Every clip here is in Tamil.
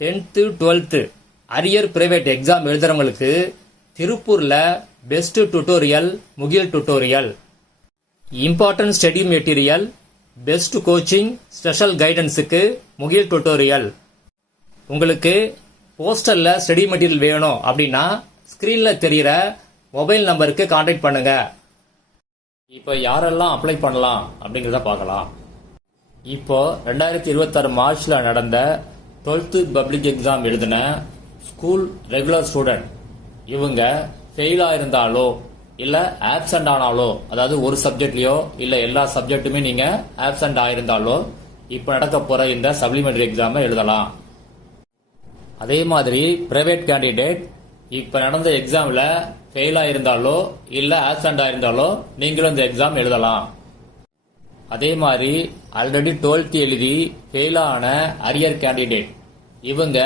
10th 12th arrear private exam எழுதுறவங்களுக்கு திருப்பூர்ல best tutorial Mugil tutorial, important study material, best coaching, special கைடன்ஸுக்கு முகில் டுட்டோரியல். உங்களுக்கு போஸ்டர்ல ஸ்டடி மெட்டீரியல் வேணும் அப்படின்னா ஸ்கிரீன்ல தெரிகிற மொபைல் நம்பருக்கு கான்டாக்ட் பண்ணுங்க. இப்போ யாரெல்லாம் அப்ளை பண்ணலாம் அப்படிங்கிறத பார்க்கலாம். இப்போ 2026 மார்ச்ல நடந்த 12th பப்ளிக் எக்ஸாம் எழுதின ஸ்கூல் ரெகுலர் ஸ்டூடெண்ட் இவங்க ஃபெயில் ஆயிருந்தாலோ இல்ல ஆப்சென்ட் ஆனாலோ, அதாவது ஒரு சப்ஜெக்ட்லயோ இல்ல எல்லா சப்ஜெக்ட்டுமே நீங்க ஆப்சென்ட் ஆயிருந்தாலோ இப்ப நடக்க போற இந்த சப்ளிமெண்டரி எக்ஸாம் எழுதலாம். அதே மாதிரி பிரைவேட் கேண்டிடேட் இப்ப நடந்த எக்ஸாம்ல ஃபெயில் ஆயிருந்தாலோ இல்ல ஆப்சென்ட் ஆயிருந்தாலோ நீங்களும் இந்த எக்ஸாம் எழுதலாம். அதே மாதிரி ஆல்ரெடி 12th எழுதி ஃபெயில் ஆன அரியர் கேண்டிடேட் இவங்க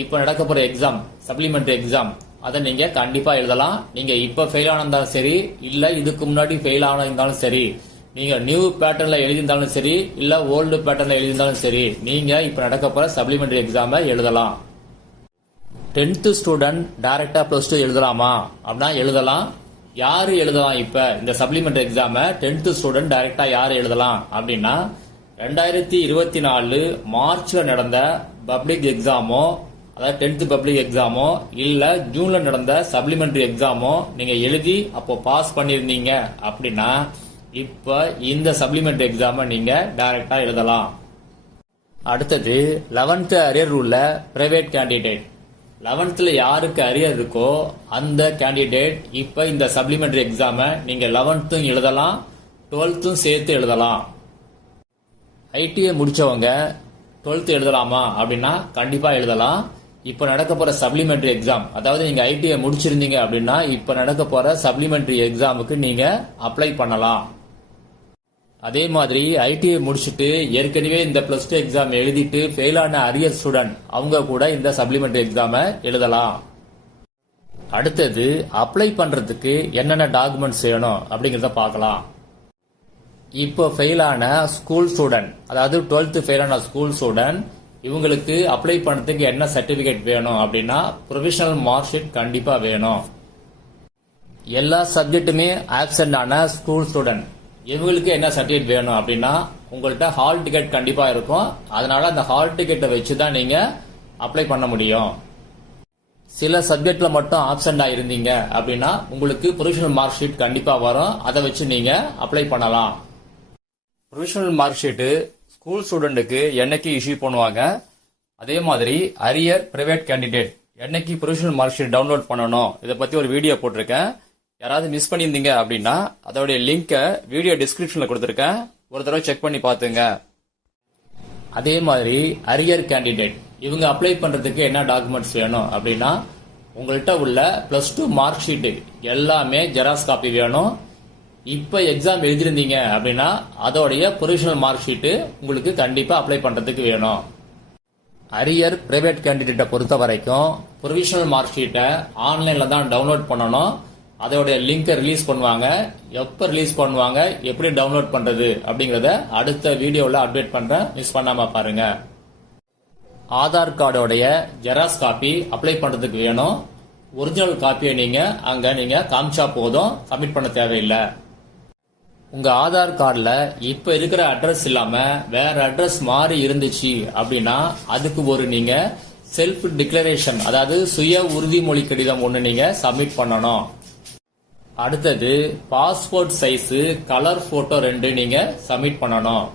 இப்ப நடக்க போற எக்ஸாம் சப்ளிமெண்டரி எக்ஸாம் அதை நீங்க கண்டிப்பா எழுதலாம். நீங்க இப்ப ஃபெயில் ஆனதாலும் சரி இல்ல இதுக்கு முன்னாடி ஃபெயில் ஆனதாலும் சரி, நீங்க நியூ பேட்டர்ன்ல எழுதியிருந்தாலும் சரி இல்ல ஓல்டு பேட்டர்ன்ல எழுதியிருந்தாலும் சரி, நீங்க இப்ப நடக்க போற சப்ளிமெண்டரி எக்ஸாம எழுதலாம். 10th ஸ்டூடெண்ட் டைரக்டா +2 எழுதலாமா அப்படின்னா எழுதலாம். யாரு எழுதலாம்? இப்ப இந்த சப்ளிமெண்டரி எக்ஸாம 10th ஸ்டூடெண்ட் டைரக்டா யாரு எழுதலாம் அப்படின்னா 2024 மார்ச்ல நடந்த பப்ளிக் எக்ஸாமோ, அதாவது 10th பப்ளிக் எக்ஸாமோ இல்ல ஜூன்ல நடந்த சப்ளிமெண்டரி எக்ஸாமோ நீங்க எழுதி அப்போ பாஸ் பண்ணிருந்தீங்க அப்படின்னா இப்ப இந்த சப்ளிமெண்டரி எக்ஸாம நீங்க டைரக்டா எழுதலாம். அடுத்தது 11th அரியர் உள்ள பிரைவேட் கேண்டிடேட். 11th யாருக்கு அரியர் இருக்கோ அந்த கேண்டிடேட் இப்ப இந்த சப்ளிமெண்டரி எக்ஸாம நீங்க 11th எழுதலாம் 12th சேர்த்து எழுதலாம். ஐடிஐ முடிச்சவங்க 12th எழுதலாமா அப்படின்னா கண்டிப்பா எழுதலாம். இப்ப நடக்க போற சப்ளிமெண்டரி எக்ஸாம், அதாவது நீங்க ஐடிஐ முடிச்சிருந்தீங்க அப்படின்னா இப்ப நடக்க போற சப்ளிமெண்டரி எக்ஸாமுக்கு நீங்க அப்ளை பண்ணலாம். அதே மாதிரி ஐடிஐ முடிச்சுட்டு ஏற்கனவே இந்த +2 எக்ஸாம் எழுதிட்டு ஃபெயில் ஆன அரியர் ஸ்டூடெண்ட் அவங்க கூட இந்த சப்ளிமெண்டரி எக்ஸாம எழுதலாம். அடுத்தது அப்ளை பண்றதுக்கு என்னென்ன டாக்குமெண்ட்ஸ் வேணும் அப்படிங்கறத பார்க்கலாம். இப்போ ஃபெயில் ஆன ஸ்கூல் ஸ்டூடெண்ட், அதாவது 12th ஃபெயில் ஆன ஸ்கூல் ஸ்டூடெண்ட் இவங்களுக்கு அப்ளை பண்றதுக்கு என்ன சர்டிபிகேட் வேணும் அப்படின்னா ப்ரொவிஷனல் மார்க் ஷீட் கண்டிப்பா வேணும். எல்லா சப்ஜெக்ட்டுமே ஆப்சென்ட் ஆன ஸ்கூல் ஸ்டூடெண்ட் இவங்களுக்கு என்ன சர்டிபிகேட் வேணும் அப்படின்னா உங்கள்கிட்ட ஹால் டிக்கெட் கண்டிப்பா இருக்கும். அதனால அந்த ஹால் டிக்கெட்டை வச்சுதான் நீங்க அப்ளை பண்ண முடியும். சில சப்ஜெக்ட்ல மட்டும் ஆப்சென்ட் ஆயிருந்தீங்க அப்படின்னா உங்களுக்கு ப்ரொவிஷனல் மார்க் ஷீட் கண்டிப்பா வரும். அதை வச்சு நீங்க அப்ளை பண்ணலாம். ப்ரொவிஷனல் மார்க் ஷீட் ஸ்கூல் ஸ்டூடெண்ட்டுக்கு என்னைக்கு இஷ்யூ பண்ணுவாங்க, அதே மாதிரி அரியர் பிரைவேட் கேண்டிடேட் என்னைக்கு ப்ரொவிஷனல் மார்க் ஷீட் டவுன்லோட் பண்ணணும், இதை பத்தி ஒரு வீடியோ போட்டிருக்கேன். யாராவது மிஸ் பண்ணியிருந்தீங்க அப்படின்னா அதோடைய லிங்கை வீடியோ டிஸ்கிரிப்ஷன்ல கொடுத்துருக்கேன், ஒரு தடவை செக் பண்ணி பாத்துங்க. அதே மாதிரி அரியர் கேண்டிடேட் இவங்க அப்ளை பண்றதுக்கு என்ன டாக்குமெண்ட்ஸ் வேணும் அப்படின்னா உங்கள்கிட்ட உள்ள +2 மார்க் ஷீட் எல்லாமே ஜெராக்ஸ் காப்பி வேணும். இப்ப எக்ஸாம் எழுதிருந்தீங்க அப்படின்னா அதோடைய ப்ரொவிஷனல் மார்க் ஷீட் உங்களுக்கு கண்டிப்பா அப்ளை பண்றதுக்கு வேணும். அரியர் பிரைவேட் கேண்டிடேட்டை பொறுத்த வரைக்கும் ப்ரொவிஷனல் மார்க் ஷீட்டை ஆன்லைன்ல தான் டவுன்லோட் பண்ணணும். அதோட லிங்கை ரிலீஸ் பண்ணுவாங்க. எப்ப ரிலீஸ் பண்ணுவாங்க, எப்படி டவுன்லோட் பண்றது அப்படிங்கறத அடுத்த வீடியோல அப்டேட் பண்றேன், மிஸ் பண்ணாம பாருங்க. ஆதார் கார்டோடைய ஜெராக்ஸ் காப்பி அப்ளை பண்றதுக்கு வேணும். ஒரிஜினல் காப்பியை நீங்க காமிச்சா போதும், சப்மிட் பண்ண தேவையில்லை. உங்க ஆதார் கார்டுல இப்ப இருக்கிற அட்ரஸ் இல்லாம வேற அட்ரஸ் மாறி இருந்துச்சு அப்படின்னா அதுக்கு ஒரு நீங்க செல்ஃப் டிக்ளரேஷன், அதாவது சுய உறுதிமொழி கடிதம் ஒண்ணு நீங்க சப்மிட் பண்ணணும். அடுத்தது பாஸ்போர்ட் சைஸ் கலர் போட்டோ 2 நீங்க சப்மிட் பண்ணணும்.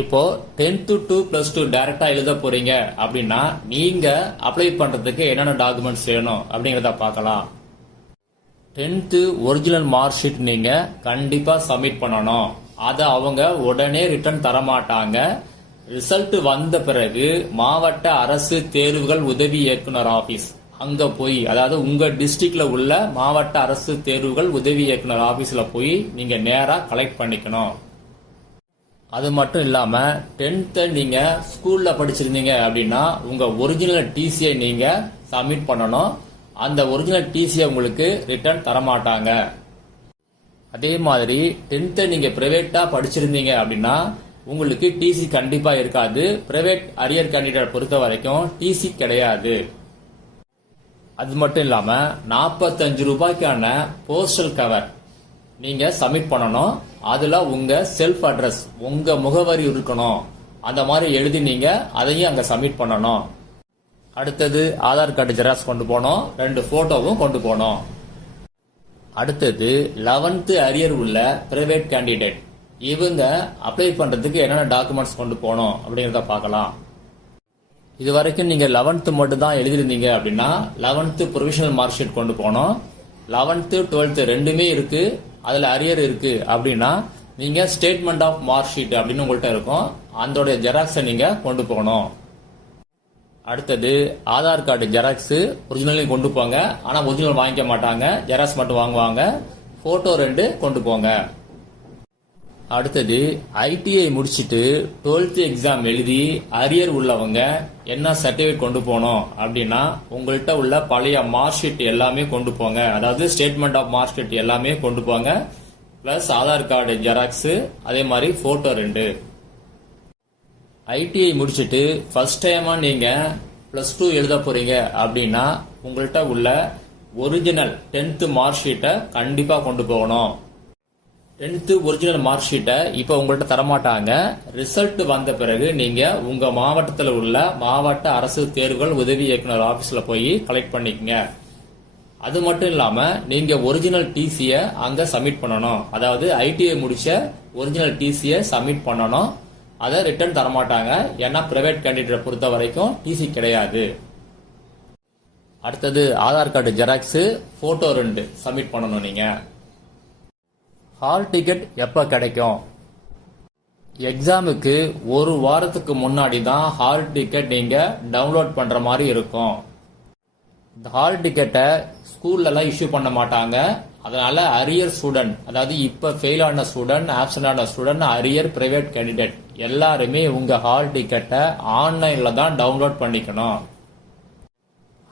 இப்போ 10th to +2 டைரக்டா எழுத போறீங்க அப்படின்னா நீங்க அப்ளை பண்றதுக்கு என்னென்ன டாக்குமெண்ட்ஸ் வேணும் அப்படிங்கறத பார்க்கலாம். 10th ஒரிஜினல் மார்க் ஷீட் நீங்க கண்டிப்பா சப்மிட் பண்ணணும். அதை அவங்க உடனே ரிட்டர்ன் தர மாட்டாங்க. ரிசல்ட் வந்த பிறகு மாவட்ட அரசு தேர்வுகள் உதவி இயக்குனர் ஆபீஸ் அங்க போய், அதாவது உங்க டிஸ்ட்ரிக்ட்ல உள்ள மாவட்ட அரசு தேர்வுகள் உதவி இயக்குனர் ஆபீஸ்ல போய் நீங்க நேரா கலெக்ட் பண்ணிக்கணும். அது மட்டும் இல்லாம 10th நீங்க ஸ்கூல்ல படிச்சிருந்தீங்க அப்படின்னா உங்க ஒரிஜினல் டிசியை நீங்க சப்மிட் பண்ணணும். அந்த ஒரிஜினல் டிசியை உங்களுக்கு ரிட்டர்ன் தரமாட்டாங்க. அதே மாதிரி 10th நீங்க பிரைவேட்டா படிச்சிருந்தீங்க அப்படின்னா உங்களுக்கு டிசி கண்டிப்பா இருக்காது. பிரைவேட் அரியர் கேண்டிடேட் பொறுத்த வரைக்கும் டிசி கிடையாது. அது மட்டும் இல்லாம 45 ரூபாய்க்கான போஸ்டல் கவர் நீங்க சப்மிட் பண்ணணும். அதுல உங்க செல்ஃப் அட்ரஸ், உங்க முகவரி இருக்கணும். அந்த மாதிரி எழுதி நீங்க அதையும் அங்க சப்மிட் பண்ணணும். அடுத்தது ஆதார் கார்டு ஜெராக்ஸ் கொண்டு போனோம், 2 போட்டோவும் கொண்டு போனோம். அடுத்தது 11th அரியர் உள்ள பிரைவேட் கேண்டிடேட், இவங்க அப்ளை பண்றதுக்கு என்னென்ன டாக்குமெண்ட்ஸ் கொண்டு போனோம் அப்படிங்கறத பார்க்கலாம். இது வரைக்கும் நீங்க 11th மட்டும் தான் எழுதிருந்தீங்க அப்படின்னா 11th ப்ரொவிஷனல் மார்க் ஷீட் கொண்டு போனோம். 11th 12th ரெண்டுமே இருக்கு, அதுல அரியர் இருக்கு அப்படின்னா நீங்க ஸ்டேட்மெண்ட் ஆஃப் மார்க் ஷீட் அப்படின்னு உங்கள்கிட்ட இருக்கும், அதோட ஜெராக்ஸை நீங்க கொண்டு போகணும். அடுத்தது ஆதார் கார்டு ஜெராக்ஸ் ஒரிஜினலையும் கொண்டு போங்க. ஆனா ஒரிஜினல் வாங்கிக்க மாட்டாங்க, ஜெராக்ஸ் மட்டும் வாங்குவாங்க. போட்டோ 2 கொண்டு போங்க. அடுத்தது ஐடிஐ முடிச்சிட்டு 12th எக்ஸாம் எழுதி அரியர் உள்ளவங்க என்ன சர்டிபிகேட் கொண்டு போனோம் அப்படின்னா உங்கள்கிட்ட உள்ள பழைய மார்க் ஷீட் எல்லாமே கொண்டு போங்க. அதாவது ஸ்டேட்மெண்ட் ஆஃப் மார்க் ஷீட் எல்லாமே கொண்டு போங்க. பிளஸ் ஆதார் கார்டு ஜெராக்ஸ், அதே மாதிரி போட்டோ 2. ஐடிஐ முடிச்சிட்டு ஃபர்ஸ்ட் டைமா நீங்க +2 எழுத போறீங்க அப்படின்னா உங்கள்கிட்ட உள்ள ஒரிஜினல் 10th மார்க் ஷீட்டை கண்டிப்பா கொண்டு போகணும். 10th ஒரிஜினல் மார்க் ஷீட்டை இப்ப உங்கள்கிட்ட தரமாட்டாங்க. ரிசல்ட் வந்த பிறகு நீங்க உங்க மாவட்டத்தில் உள்ள மாவட்ட அரசு தேர்வுகள் உதவி இயக்குனர் ஆபீஸ்ல போய் கலெக்ட் பண்ணிக்கங்க. அது மட்டும் இல்லாம நீங்க ஒரிஜினல் டிசிய அங்க சப்மிட் பண்ணணும். அதாவது ஐடிஐ முடிச்ச ஒரிஜினல் டிசிய சப்மிட் பண்ணணும். அதை ரிட்டர்ன் தரமாட்டாங்க, ஏன்னா பிரைவேட் கேண்டிடேட் பொறுத்த வரைக்கும் டிசி கிடையாது. அடுத்தது Aadhaar card xerox, photo 2 submit பண்ணணும். நீங்க ஹால் டிக்கெட் எப்ப கிடைக்கும்? எக்ஸாமுக்கு ஒரு வாரத்துக்கு முன்னாடி தான் ஹால் டிக்கெட் நீங்க டவுன்லோட் பண்ற மாதிரி இருக்கும். இந்த ஹால் டிக்கெட்டை ஸ்கூல்ல எல்லாம் இஷ்யூ பண்ண மாட்டாங்க. அதனால அரியர் ஸ்டூடெண்ட், அதாவது இப்ப ஃபெயில் ஆன ஸ்டூடெண்ட், ஆப்சென்ட் ஆன ஸ்டூடெண்ட், அரியர் பிரைவேட் கேண்டிடேட் எல்லாருமே உங்க ஹால் டிக்கெட்டை ஆன்லைன்ல தான் டவுன்லோட் பண்ணிக்கணும்.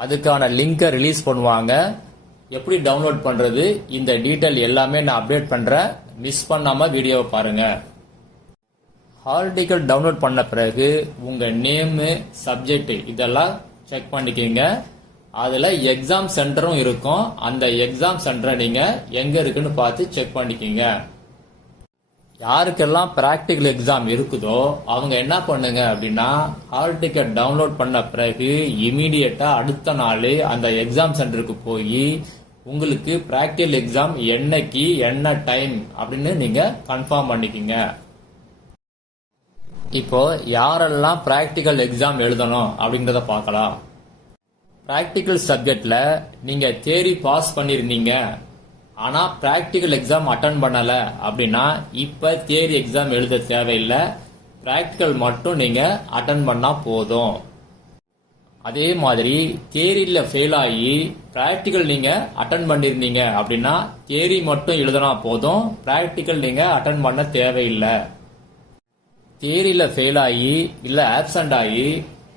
அதுக்கான லிங்கை ரிலீஸ் பண்ணுவாங்க. எப்படி டவுன்லோட் பண்றது, இந்த டீடைல் எல்லாமே நான் அப்டேட் பண்றேன், மிஸ் பண்ணாம வீடியோவை பாருங்க. ஹால் டிக்கெட் டவுன்லோட் பண்ண பிறகு உங்க நேம், சப்ஜெக்ட் இதெல்லாம் செக் பண்ணிக்கோங்க. அதுல எக்ஸாம் சென்டரும் இருக்கும். அந்த எக்ஸாம் சென்டரை நீங்க எங்க இருக்குன்னு பார்த்து செக் பண்ணிக்கோங்க. யாருக்கெல்லாம் பிராக்டிகல் எக்ஸாம் இருக்குதோ அவங்க என்ன பண்ணுங்க அப்படின்னா ஹால் டிக்கெட் டவுன்லோட் பண்ண பிறகு இமீடியட்டா அடுத்த நாள் அந்த எக்ஸாம் சென்டருக்கு போய் உங்களுக்கு பிராக்டிகல் எக்ஸாம் என்னைக்கு என்ன டைம் அப்படின்னு நீங்க கன்ஃபார்ம் பண்ணிக்கங்க. இப்போ யாரெல்லாம் பிராக்டிகல் எக்ஸாம் எழுதணும் அப்படிங்கறத பார்க்கலாம். பிராக்டிகல் சப்ஜெக்ட்ல நீங்க தியரி பாஸ் பண்ணிருந்தீங்க, ஆனா பிராக்டிகல் எக்ஸாம் அட்டன் பண்ணல அப்படின்னா இப்ப தியரி எக்ஸாம் எழுத தேவையில்லை, பிராக்டிகல் மட்டும் நீங்க அட்டன் பண்ணா போதும். அதே மாதிரி தியரியில ஃபெயில் ஆகி பிராக்டிகல் நீங்க அட்டன் பண்ணிருந்தீங்க அப்படின்னா தியரி மட்டும் எழுதினா போதும், பிராக்டிகல் நீங்க அட்டன் பண்ண தேவையில்லை. தியரியில ஃபெயில் ஆகி இல்ல ஆப்சென்ட் ஆகி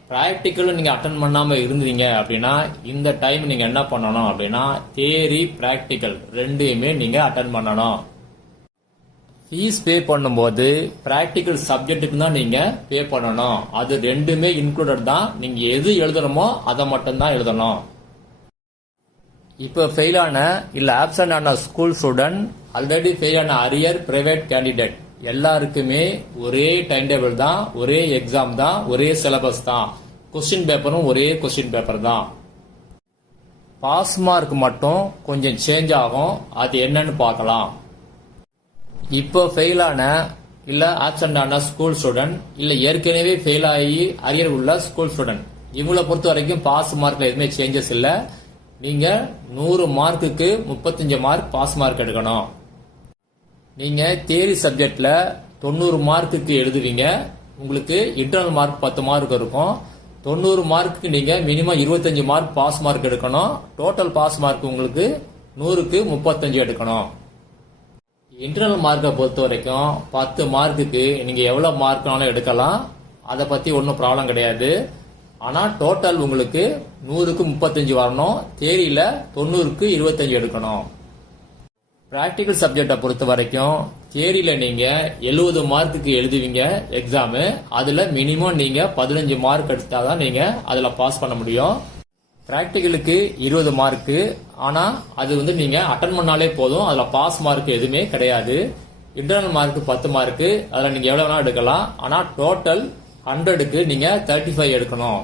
பிராக்டிக்கலும் நீங்க அட்டன் பண்ணாம இருந்தீங்க அப்படின்னா இந்த டைம் நீங்க என்ன பண்ணணும் அப்படின்னா தியரி பிராக்டிக்கல் ரெண்டையுமே நீங்க அட்டன் பண்ணணும். ஃபீஸ் பே பண்ணும்போது பிராக்டிக்கல் சப்ஜெக்ட்டுக்கு தான் நீங்க பே பண்ணணும். அது ரெண்டுமே இன்க்ளூடட் தான். நீங்க எது எழுதணுமோ அதை மட்டும் தான் எழுதணும். இப்ப ஃபெயில் ஆன இல்ல ஆப்சென்ட் ஆன ஸ்கூல் ஸ்டூடெண்ட், ஆல்ரெடி ஃபெயில் ஆன அரியர் பிரைவேட் கேண்டிடேட் எல்லாருக்குமே ஒரே டைம் டேபிள் தான், ஒரே எக்ஸாம் தான், ஒரே சிலபஸ் தான். கொஸ்டின் பேப்பரும் ஒரே கொஸ்டின் பேப்பர் தான். பாஸ் மார்க் மட்டும் கொஞ்சம் சேஞ்ச் ஆகும். அது என்னன்னு பார்க்கலாம். இப்போ ஃபெயில் ஆன இல்ல ஆப்சென்ட் ஆன ஸ்கூல் ஸ்டூடெண்ட் இல்ல ஏற்கனவே ஃபெயில் ஆகி அரியர் உள்ள ஸ்கூல் ஸ்டூடெண்ட் இவங்களை பொறுத்த வரைக்கும் பாஸ் மார்க்ல எதுவுமே சேஞ்சஸ் இல்ல. நீங்க 100 மார்க்குக்கு 35 மார்க் பாஸ் மார்க் எடுக்கணும். நீங்க தியரி சப்ஜெக்ட்ல 90 மார்க்குக்கு எழுதுவீங்க. உங்களுக்கு இன்டர்னல் மார்க் 10 மார்க் இருக்கும். 90 மார்க்குக்கு நீங்க மினிமம் 25 மார்க் பாஸ் மார்க் எடுக்கணும். டோட்டல் பாஸ் மார்க் உங்களுக்கு 100க்கு 35 எடுக்கணும். இன்டர்னல் மார்க்கை பொறுத்த வரைக்கும் 10 மார்க்குக்கு நீங்க எவ்வளவு மார்க்னாலும் எடுக்கலாம். அதை பத்தி ஒன்றும் ப்ராப்ளம் கிடையாது. ஆனா டோட்டல் உங்களுக்கு 100க்கு 35 வரணும். தியரியில 90க்கு 25 எடுக்கணும். பிராக்டிக்கல் சப்ஜெக்டை பொறுத்த வரைக்கும் தியரியில நீங்க 70 மார்க்குக்கு எழுதுவீங்க எக்ஸாமு. அதுல மினிமம் நீங்க 15 மார்க் எடுத்தாதான் நீங்க அதுல பாஸ் பண்ண முடியும். பிராக்டிக்கலுக்கு 20 மார்க்கு. ஆனா அது நீங்க அட்டன் பண்ணாலே போதும். அதுல பாஸ் மார்க் எதுவுமே கிடையாது. Internal mark 10 mark. அதுல நீங்க எவ்வளவு வேணா எடுக்கலாம். ஆனா டோட்டல் 100க்கு நீங்க 35 எடுக்கணும்.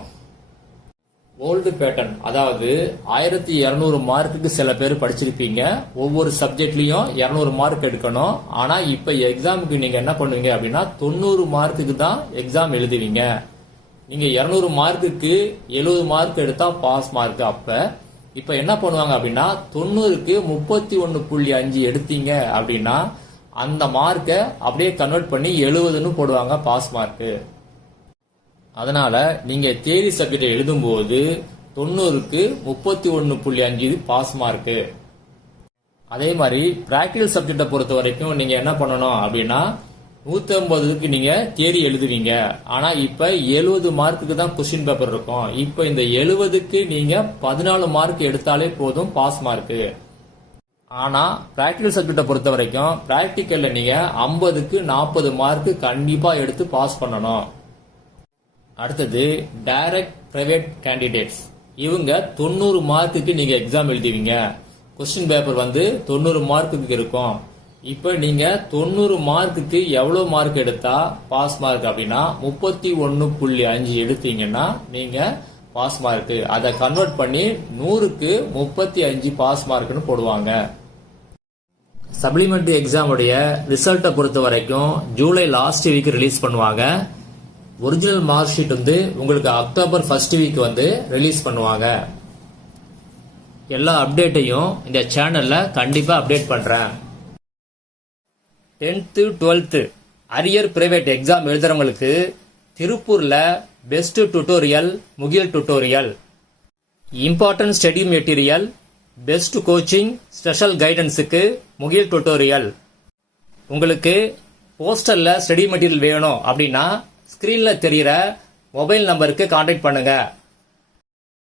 ஓல்டு பேட்டர்ன், அதாவது 1200 மார்க்குக்கு சில பேர் படிச்சிருப்பீங்க. ஒவ்வொரு சப்ஜெக்ட்லயும் 200 மார்க் எடுக்கணும். ஆனா இப்ப எக்ஸாமுக்கு நீங்க என்ன பண்ணுவீங்க அப்படின்னா 90 மார்க்குக்கு தான் எக்ஸாம் எழுதுவீங்க. நீங்க 200 மார்க்குக்கு 70 மார்க் எடுத்தா பாஸ் மார்க். இப்ப என்ன பண்ணுவாங்க அப்படின்னா 90க்கு 31.5 எடுத்தீங்க அப்படின்னா அந்த மார்க்கை அப்படியே கன்வெர்ட் பண்ணி 70ன்னு போடுவாங்க பாஸ் மார்க்கு. அதனால நீங்க தியரி சப்ஜெக்ட் எழுதும்போது 90க்கு 31.5 பாஸ் மார்க்கு. அதே மாதிரி பிராக்டிகல் சப்ஜெக்டை பொறுத்த வரைக்கும் நீங்க என்ன பண்ணணும் அப்படின்னா 150க்கு நீங்க தியரி எழுதுவீங்க. ஆனா இப்ப 70 மார்க்குக்கு தான் கொஸ்டின் பேப்பர் இருக்கும். இப்ப இந்த 70க்கு நீங்க 14 மார்க் எடுத்தாலே போதும் பாஸ் மார்க்கு. ஆனா பிராக்டிகல் சப்ஜெக்டை பொறுத்த வரைக்கும் பிராக்டிக்கல்ல நீங்க 50க்கு 40 மார்க் கண்டிப்பா எடுத்து பாஸ் பண்ணணும். அடுத்தது டைரக்ட் பிரைவேட் கேண்டிடேட்ஸ். இவங்க 90 மார்க்குக்கு நீங்க எக்ஸாம் எழுதுவீங்க. கொஸ்டின் பேப்பர் 90 மார்க்குக்கு இருக்கும். இப்ப நீங்க 90 மார்க்குக்கு எவ்வளவு மார்க் எடுத்தா பாஸ் மார்க் அப்படின்னா 31.5 எடுத்தீங்கன்னா நீங்க பாஸ் மார்க். அதை கன்வெர்ட் பண்ணி 100க்கு 35 பாஸ் மார்க்னு போடுவாங்க. சப்ளிமெண்டரி எக்ஸாம் உடைய ரிசல்ட்டை பொறுத்த வரைக்கும் ஜூலை லாஸ்ட் வீக் ரிலீஸ் பண்ணுவாங்க. ஒரிஜினல் மார்க் ஷீட் உங்களுக்கு அக்டோபர் ஃபர்ஸ்ட் வீக் ரிலீஸ் பண்ணுவாங்க. எல்லா அப்டேட்டையும் இந்த சேனல்ல கண்டிப்பா அப்டேட் பண்றேன். 10th 12th arrear private exam எழுதுறவங்களுக்கு திருப்பூர்ல best tutorial, Mugil tutorial, important study material, best coaching, special கைடன்ஸுக்கு முகில் டுட்டோரியல். உங்களுக்கு போஸ்டர்ல ஸ்டடி மெட்டீரியல் வேணும் அப்படின்னா ஸ்கிரீன்ல தெரியுற மொபைல் நம்பருக்கு கான்டாக்ட் பண்ணுங்க.